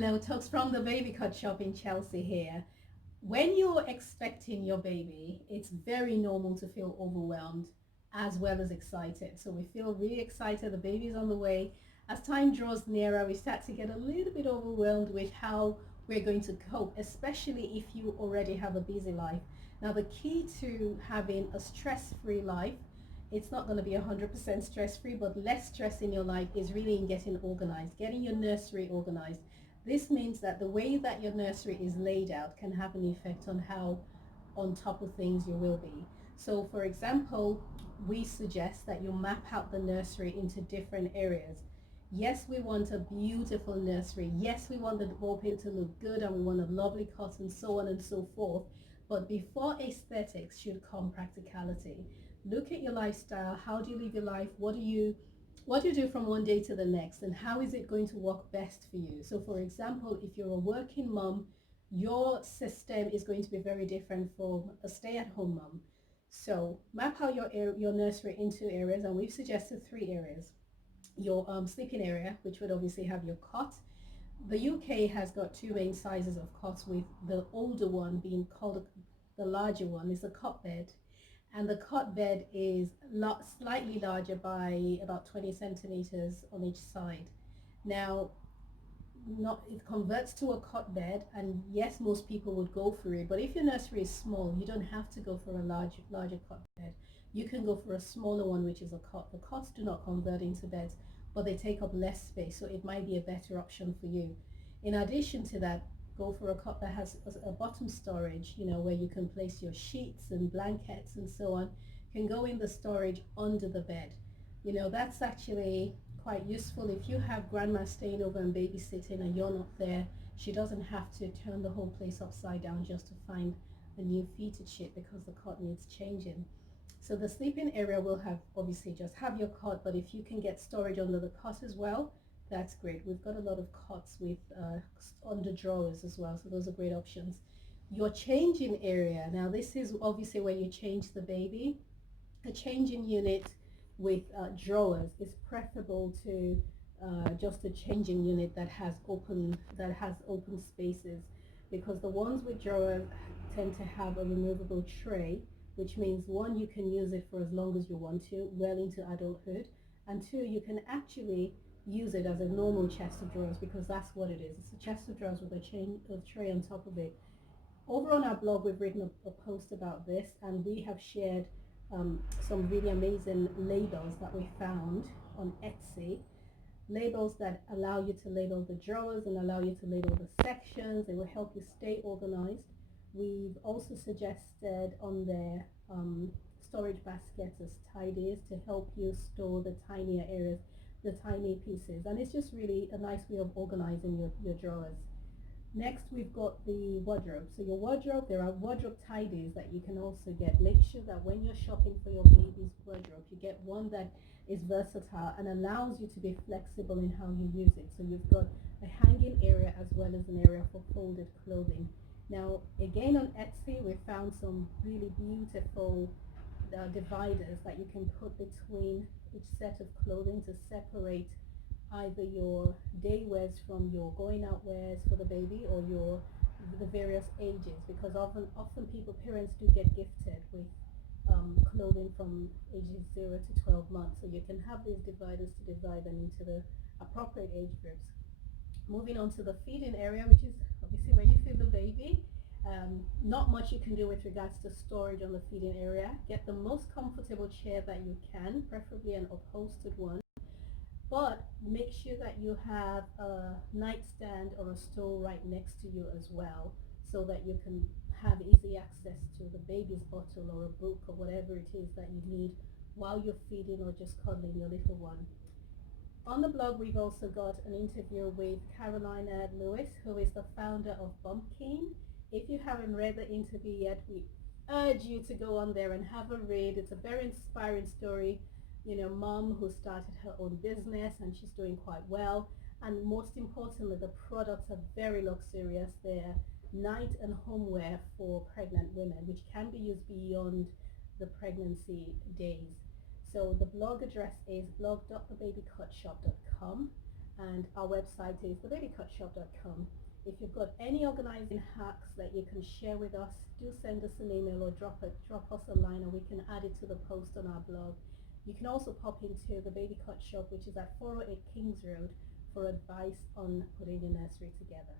Hello, Talks from the Baby Cut Shop in Chelsea here. When you're expecting your baby, it's very normal to feel overwhelmed as well as excited. So we feel really excited, the baby's on the way. As time draws nearer, we start to get a little bit overwhelmed with how we're going to cope, especially if you already have a busy life. Now, the key to having a stress-free life, it's not going to be 100% stress-free, but less stress in your life is really in getting organized, getting your nursery organized. This means that the way that your nursery is laid out can have an effect on how on top of things you will be. So for example, we suggest that you map out the nursery into different areas. Yes, we want a beautiful nursery. Yes, we want the wallpaper to look good and we want a lovely cot and so on and so forth. But before aesthetics should come practicality. Look at your lifestyle. How do you live your life? What do you do from one day to the next, and how is it going to work best for you? So for example, if you're a working mom, your system is going to be very different from a stay-at-home mom. So map out your nursery into areas, and we've suggested three areas. Your sleeping area, which would obviously have your cot. The UK has got two main sizes of cots, with the older one being called the larger one is a cot bed, and the cot bed is slightly larger by about 20 centimeters on each side. Now, not it converts to a cot bed, and yes, most people would go for it, but if your nursery is small, you don't have to go for a larger cot bed. You can go for a smaller one, which is a cot. The cots do not convert into beds, but they take up less space, so it might be a better option for you. In addition to that, go for a cot that has a bottom storage, where you can place your sheets and blankets and so on. Can go in the storage under the bed. That's actually quite useful if you have grandma staying over and babysitting and you're not there. She doesn't have to turn the whole place upside down just to find a new fitted sheet because the cot needs changing. So the sleeping area will have, obviously, just have your cot, but if you can get storage under the cot as well, that's great. We've got a lot of cots with under drawers as well, so those are great options. Your changing area, now this is obviously where you change the baby. A changing unit with drawers is preferable to just a changing unit that has open spaces, because the ones with drawers tend to have a removable tray, which means one, you can use it for as long as you want to, well into adulthood, and two, you can actually use it as a normal chest of drawers, because that's what it is. It's a chest of drawers with a tray on top of it. Over on our blog, we've written a post about this, and we have shared some really amazing labels that we found on Etsy. Labels that allow you to label the drawers and allow you to label the sections. They will help you stay organized. We've also suggested on their storage baskets as tidies to help you store the tinier areas, the tiny pieces, and it's just really a nice way of organizing your drawers. Next, we've got the wardrobe. So your wardrobe, there are wardrobe tidies that you can also get. Make sure that when you're shopping for your baby's wardrobe, you get one that is versatile and allows you to be flexible in how you use it. So you've got a hanging area as well as an area for folded clothing. Now, again on Etsy, we found some really beautiful dividers that you can put between each set of clothing to separate either your day wears from your going out wears for the baby, or the various ages, because often parents do get gifted with clothing from ages 0 to 12 months, so you can have these dividers to divide them into the appropriate age groups. Moving on to the feeding area, which is obviously where you feed the baby. Not much you can do with regards to storage on the feeding area. Get the most comfortable chair that you can, preferably an upholstered one, but make sure that you have a nightstand or a stool right next to you as well, so that you can have easy access to the baby's bottle or a book or whatever it is that you need while you're feeding or just cuddling your little one. On the blog, we've also got an interview with Carolina Lewis, who is the founder of Bumpkin. If you haven't read the interview yet, we urge you to go on there and have a read. It's a very inspiring story. Mom who started her own business and she's doing quite well. And most importantly, the products are very luxurious. They're night and home wear for pregnant women, which can be used beyond the pregnancy days. So the blog address is blog.thebabycutshop.com, and our website is thebabycutshop.com. If you've got any organizing hacks that you can share with us, do send us an email or drop us a line, and we can add it to the post on our blog. You can also pop into the Baby Cut Shop, which is at 408 Kings Road, for advice on putting your nursery together.